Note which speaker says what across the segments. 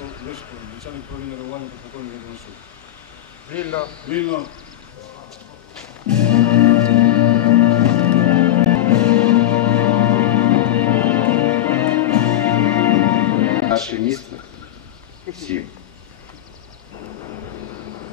Speaker 1: Лешко, начальник управління реагування протокольного відомого суду.
Speaker 2: Вільно.
Speaker 1: Вільно.
Speaker 2: Наше місто всім.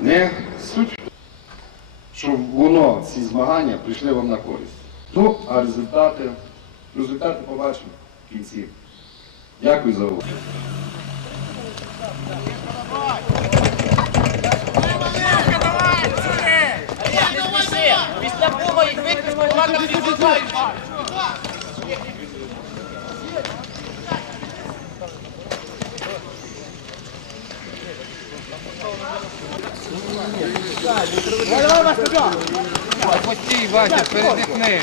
Speaker 2: Не суть, щоб воно, ці змагання прийшли вам на користь. Ну, а результати, результати побачимо в кінці. Дякую за увагу.
Speaker 3: Після кола і витримай, ладно, підважають.
Speaker 4: Постій, Вася, передихни.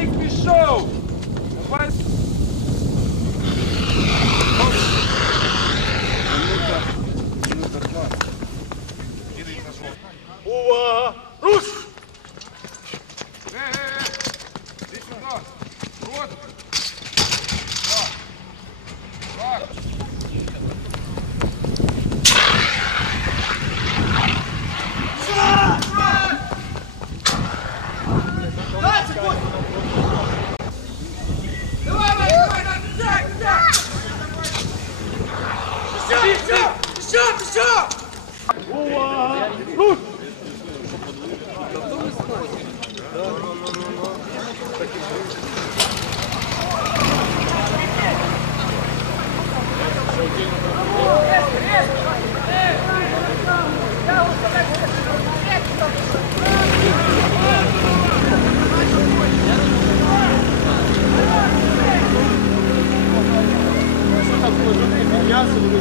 Speaker 5: пішов, Фелікс, пішов! Давай. Увага! Руш!
Speaker 4: Е, е, е, іди сюди. От.
Speaker 3: Вадим,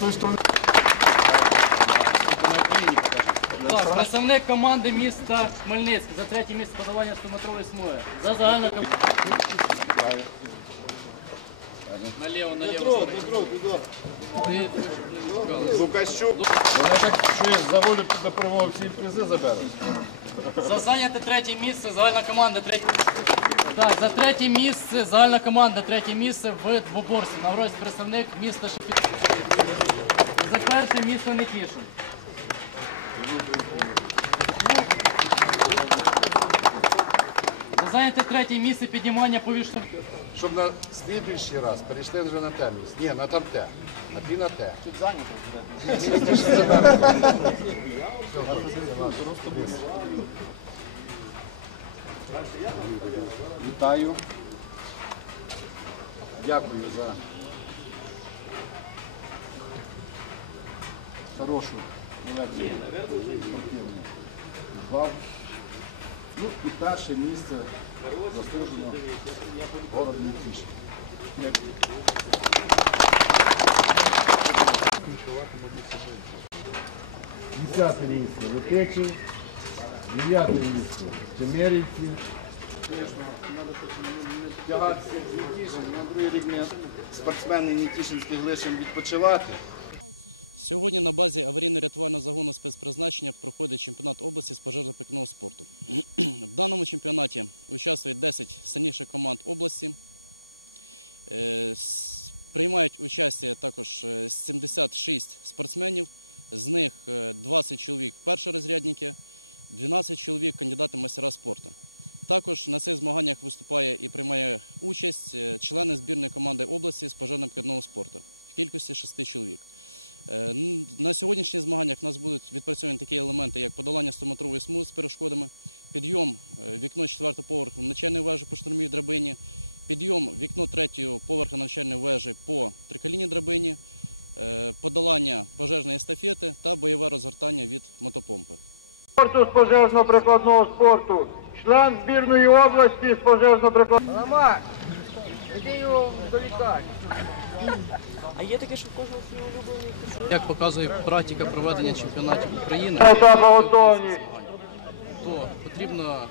Speaker 3: Змістимо? Так, представник команди міста Хмельницький за третє місце подавання 100-метрової смуги. За загальну команду. Наліво, наліво.
Speaker 2: Лукащук. Я так чую, за волю до перемоги всі призи заберуть.
Speaker 3: За зайняте третє місце загальна команда третє. Так, за третє місце загальна команда третє місце в двоборстві. Нагородський представник міста Шепіт. За перше місто Нетішин. За зайняти третє місце піднімання повішеного.
Speaker 1: Щоб на слідуючий раз перейшли вже на те місце. Ні, на там те. На ті на те. Тут Вітаю. Дякую за хорошу спортивну звал. Ну і перше місце заслужено город Нетішин.
Speaker 2: Десяте місце Летечів, дев'яте місце Чемерівці,
Speaker 1: Тягатися з Нетішин, на другий рік ми спортсмени Нетішинських лишимо відпочивати.
Speaker 3: Сьогодні на базі аварійно-рятувального загону спецпризначення проходить чемпіонат області з пожежно-пекного спорту. В даному чемпіонаті участвує 10 сильніших команд області. Е, Приймають участь також е, 76 спортсменів, з них е, 20 чоловік першорозрядники, 12 чоловік кандидати в мастера спорту. Також на цих змаганнях виступає і приймає участь е, члени збірної команди області з пожежно-пекного спорту в кількості 6 чоловік. Е, На сьогоднішніх змаганнях в нас будуть відпрацьовані такі елементи, як подолання 100-метрової смуги з перешкодами, підйом е, вікно 4-го поверху навчальної вежі по штурмовій драбині, підйом вікно 3-го поверху навчальної вежі по триколінній драбині, подолання пожежної естафети та бойове розгортання від мотопомпи.
Speaker 4: Спорту з пожежно-прикладного спорту. Член збірної області з пожежно-прикладного. Ламар, іди його до лікарні.
Speaker 6: А є таке, що в кожного свій улюблений
Speaker 3: Як показує практика проведення чемпіонатів України,
Speaker 4: Етапи готовність.
Speaker 3: то потрібно